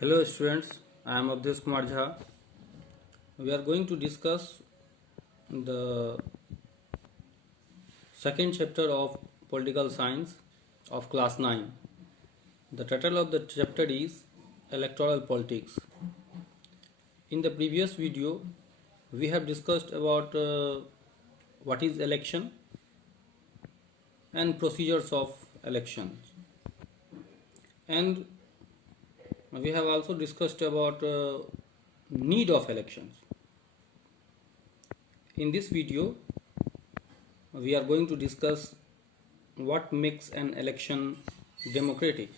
Hello students, I am Abdesh Kumar Jha. We are going to discuss the second chapter of political science of class 9. The title of the chapter is Electoral Politics. In the previous video, we have discussed about what is election and procedures of elections. And we have also discussed about need of elections. In this video, we are going to discuss what makes an election democratic.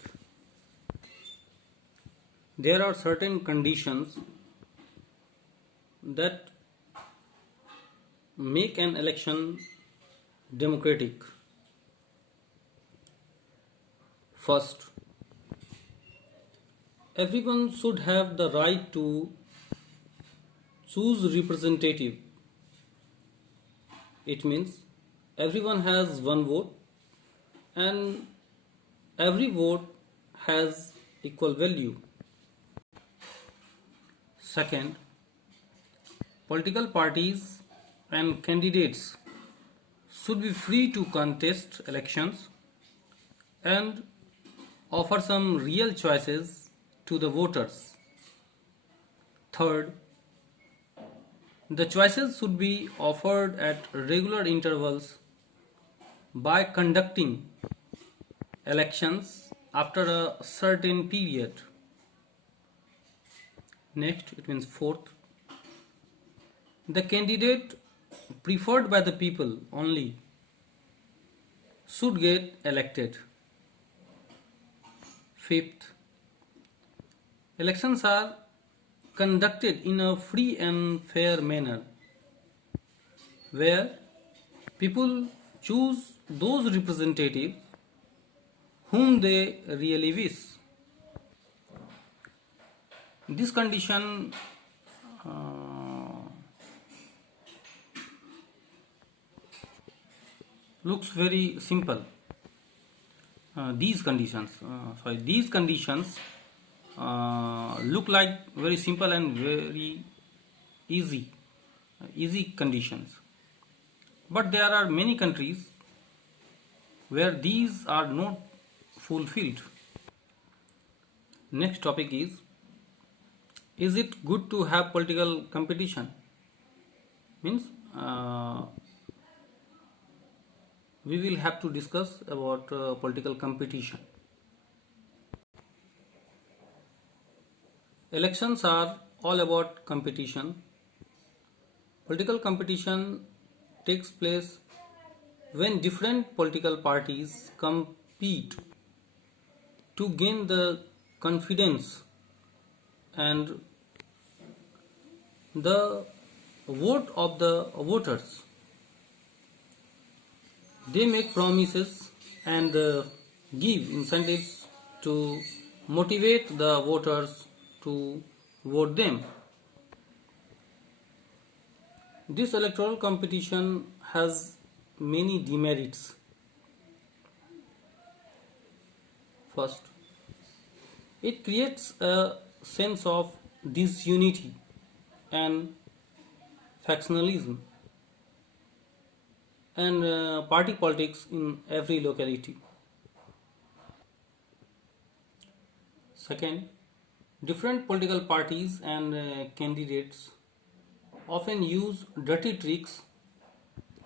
There are certain conditions that make an election democratic. First, everyone should have the right to choose representative. It means everyone has one vote and every vote has equal value. Second, political parties and candidates should be free to contest elections and offer some real choices to the voters. Third, the choices should be offered at regular intervals by conducting elections after a certain period. Next, it means fourth, the candidate preferred by the people only should get elected. Fifth, elections are conducted in a free and fair manner where people choose those representatives whom they really wish. This condition looks very simple. These conditions look like very simple and very easy conditions, but there are many countries where these are not fulfilled. Next topic is it good to have political competition? Means we will have to discuss about political competition. Elections are all about competition. Political competition takes place when different political parties compete to gain the confidence and the vote of the voters. They make promises and give incentives to motivate the voters to vote them. This electoral competition has many demerits. First, it creates a sense of disunity and factionalism and party politics in every locality. Second, different political parties and candidates often use dirty tricks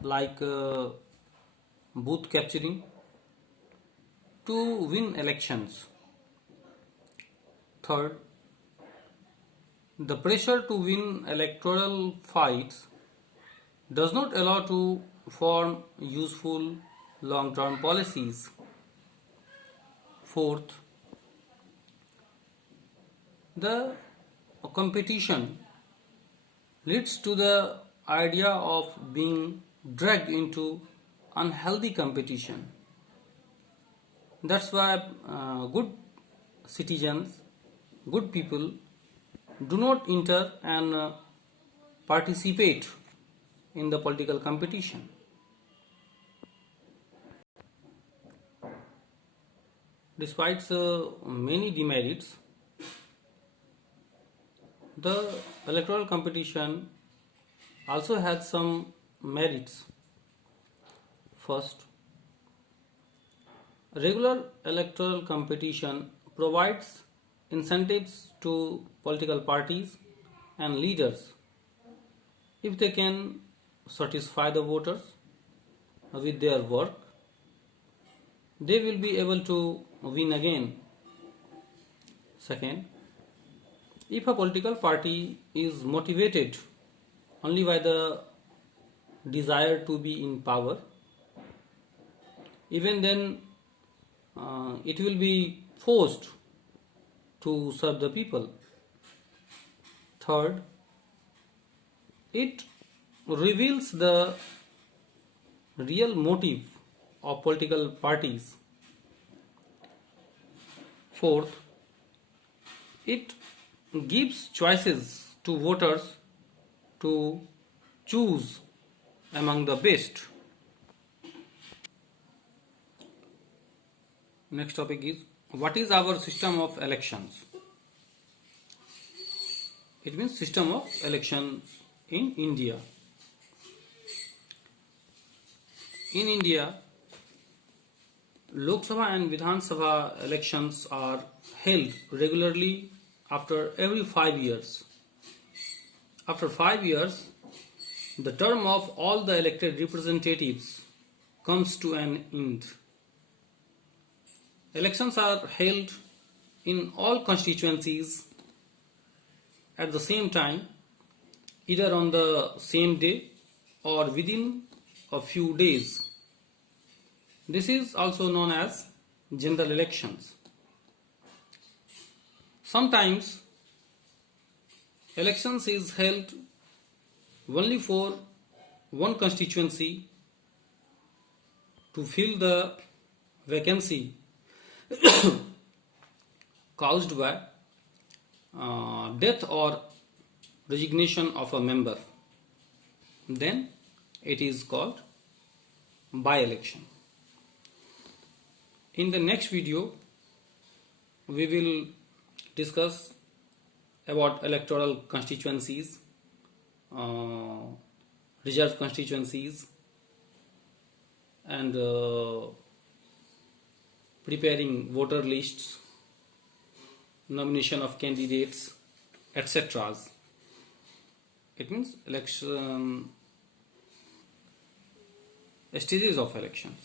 like booth capturing to win elections. Third, the pressure to win electoral fights does not allow to form useful long-term policies. Fourth, the competition leads to the idea of being dragged into unhealthy competition. That's why good citizens, good people do not enter and participate in the political competition. Despite many demerits, The electoral competition also has some merits. First, regular electoral competition provides incentives to political parties and leaders if they can satisfy the voters with their work, they will be able to win again. Second, if a political party is motivated only by the desire to be in power, even then it will be forced to serve the people. Third, it reveals the real motive of political parties. Fourth, it gives choices to voters to choose among the best. Next topic is, what is our system of elections? It means system of election in India. In India, Lok Sabha and Vidhan Sabha elections are held regularly after every 5 years. After 5 years, the term of all the elected representatives comes to an end. Elections are held in all constituencies at the same time, either on the same day or within a few days. This is also known as general elections. Sometimes elections is held only for one constituency to fill the vacancy caused by death or resignation of a member. Then it is called by-election. In the next video, we will discuss about electoral constituencies, reserved constituencies, and preparing voter lists, nomination of candidates, etc. It means election stages of elections.